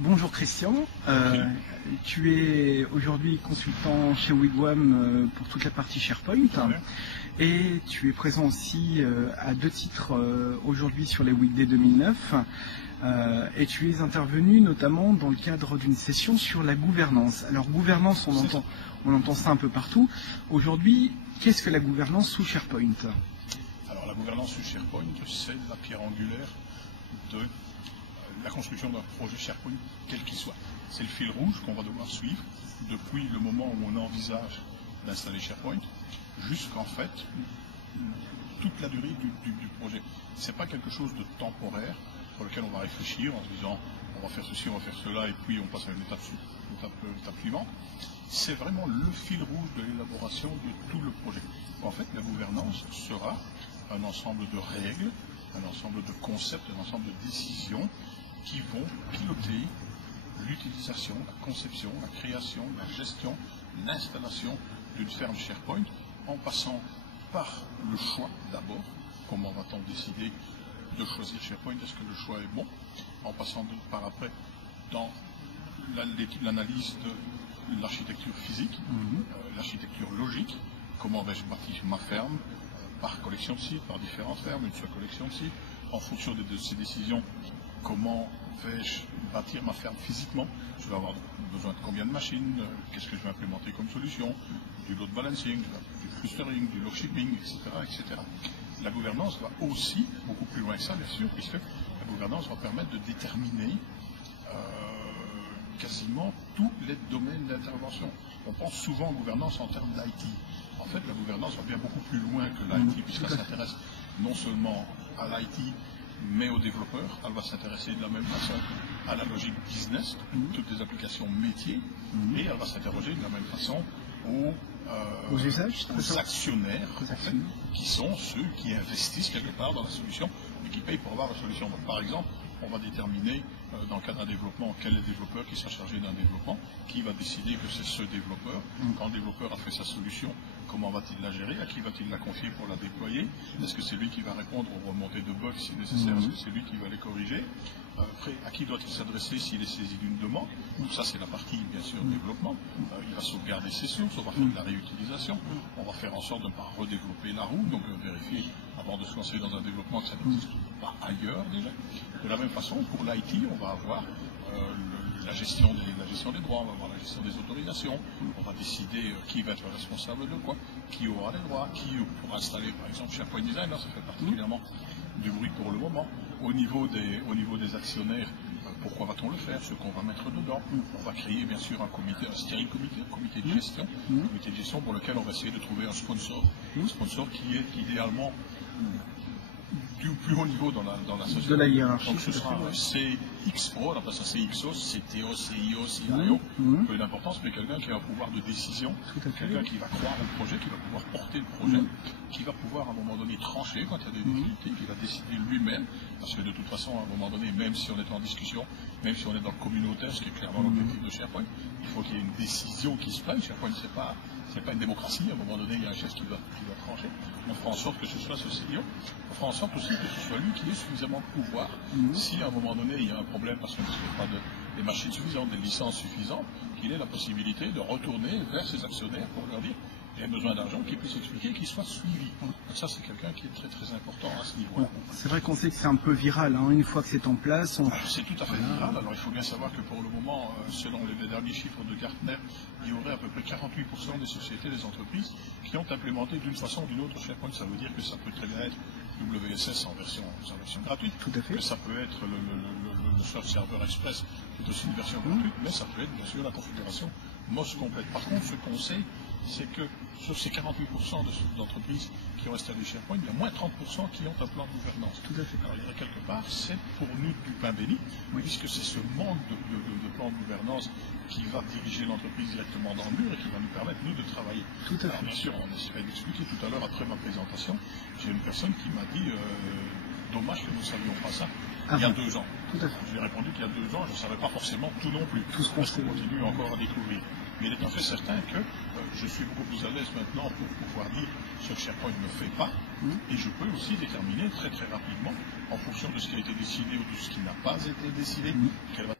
Bonjour Christian, tu es aujourd'hui consultant chez Wigwam pour toute la partie SharePoint et tu es présent aussi à deux titres aujourd'hui sur les Weekday 2009 et tu es intervenu notamment dans le cadre d'une session sur la gouvernance. Alors gouvernance, on entend ça un peu partout. Aujourd'hui, qu'est-ce que la gouvernance sous SharePoint? Alors la gouvernance sous SharePoint, c'est la pierre angulaire de la construction d'un projet SharePoint, quel qu'il soit. C'est le fil rouge qu'on va devoir suivre depuis le moment où on envisage d'installer SharePoint jusqu'en fait toute la durée du projet. Ce n'est pas quelque chose de temporaire pour lequel on va réfléchir en se disant on va faire ceci, on va faire cela et puis on passe à une étape suivante. C'est vraiment le fil rouge de l'élaboration de tout le projet. En fait, la gouvernance sera un ensemble de règles, un ensemble de concepts, un ensemble de décisions qui vont piloter l'utilisation, la conception, la création, la gestion, l'installation d'une ferme SharePoint en passant par le choix d'abord, comment va-t-on décider de choisir SharePoint, est-ce que le choix est bon, en passant par après dans l'analyse de l'architecture physique, l'architecture logique, comment vais-je bâtir ma ferme, par collection de sites, par différentes fermes, une seule collection de sites, en fonction de ces décisions, comment vais-je bâtir ma ferme physiquement, je vais avoir besoin de combien de machines, qu'est-ce que je vais implémenter comme solution, du load balancing, du clustering, du log shipping, etc., etc. La gouvernance va aussi beaucoup plus loin que ça, bien sûr, puisque la gouvernance va permettre de déterminer quasiment tous les domaines d'intervention. On pense souvent en gouvernance en termes d'IT. En fait, la gouvernance va bien beaucoup plus loin que l'IT, puisqu'elle s'intéresse non seulement à l'IT, mais aux développeurs. Elle va s'intéresser de la même façon à la logique business, toutes les applications métiers, et elle va s'interroger de la même façon aux usages, aux actionnaires, en fait, qui sont ceux qui investissent quelque part dans la solution et qui payent pour avoir la solution. Donc, par exemple, on va déterminer dans le cadre d'un développement quel est le développeur qui sera chargé d'un développement, qui va décider que c'est ce développeur. Quand le développeur a fait sa solution, comment va-t-il la gérer, à qui va-t-il la confier pour la déployer, est-ce que c'est lui qui va répondre aux remontées de bugs si nécessaire, est-ce que c'est lui qui va les corriger, après à qui doit-il s'adresser s'il est saisi d'une demande. Donc ça c'est la partie bien sûr développement, il va sauvegarder ses sources, on va faire de la réutilisation, on va faire en sorte de ne pas redévelopper la roue, donc vérifier avant de se lancer dans un développement que ça n'existe pas ailleurs déjà. De la même façon, pour l'IT, on va avoir la gestion des droits, on va avoir la gestion des autorisations, on va décider qui va être responsable de quoi, qui aura les droits, qui pourra installer par exemple SharePoint Design, ça fait particulièrement du bruit pour le moment. Au niveau des actionnaires, pourquoi va-t-on le faire, ce qu'on va mettre dedans. On va créer bien sûr un comité, un steering comité, un comité de gestion pour lequel on va essayer de trouver un sponsor qui est idéalement du plus haut niveau dans la société. De la hiérarchie. Donc ce sera un CXO, on appelle ça CXO, CTO, CIO, CIO, peu d'importance, mais quelqu'un qui a un pouvoir de décision, quelqu'un qui va croire au projet, qui va pouvoir porter le projet, qui va pouvoir à un moment donné trancher quand il y a des difficultés, qui va décider lui-même, parce que de toute façon, à un moment donné, même si on est en discussion, même si on est dans le communautaire, ce qui est clairement l'objectif de SharePoint, il faut qu'il y ait une décision qui se prenne. SharePoint, c'est pas une démocratie, à un moment donné, il y a un chef qui va trancher. On fera en sorte que ce soit ce CEO. On fera en sorte aussi que ce soit lui qui ait suffisamment de pouvoir. Si à un moment donné, il y a un problème parce qu'on ne dispose pas des machines suffisantes, des licences suffisantes, qu'il ait la possibilité de retourner vers ses actionnaires pour leur dire il y a besoin d'argent, qu'il puisse expliquer, qu'il soit suivi. Donc ça, c'est quelqu'un qui est très très important à ce niveau-là. C'est vrai qu'on sait que c'est un peu viral, hein. Une fois que c'est en place. C'est tout à fait viral. Alors il faut bien savoir que pour le moment, selon les derniers chiffres de Gartner, il y aurait à peu près 48% des sociétés, des entreprises qui ont implémenté d'une façon ou d'une autre SharePoint. Ça veut dire que ça peut très bien être WSS en version gratuite, tout à fait. que ça peut être le Soft Server Express, qui est aussi une version gratuite, mais ça peut être bien sûr la configuration MOS complète. Par contre, ce qu'on sait, c'est que sur ces 48% d'entreprises qui ont installé SharePoint, il y a moins 30% qui ont un plan de gouvernance. Tout à fait. Alors, il y a quelque part, c'est pour nous du pain béni, puisque c'est ce manque de plan de gouvernance qui va diriger l'entreprise directement dans le mur et qui va nous permettre, nous, de travailler. Tout à fait. Alors, bien sûr, on essaierait d'expliquer tout à l'heure, après ma présentation, j'ai une personne qui m'a dit dommage que nous ne savions pas ça il y a 2 ans. Tout à fait. Je lui ai répondu qu'il y a 2 ans, je ne savais pas forcément tout non plus. Tout ce qu'on continue encore à découvrir. Mais il est en fait certain que je suis beaucoup plus à l'aise maintenant pour pouvoir dire ce que SharePoint ne fait pas. Et je peux aussi déterminer très très rapidement, en fonction de ce qui a été décidé ou de ce qui n'a pas été décidé, quelle va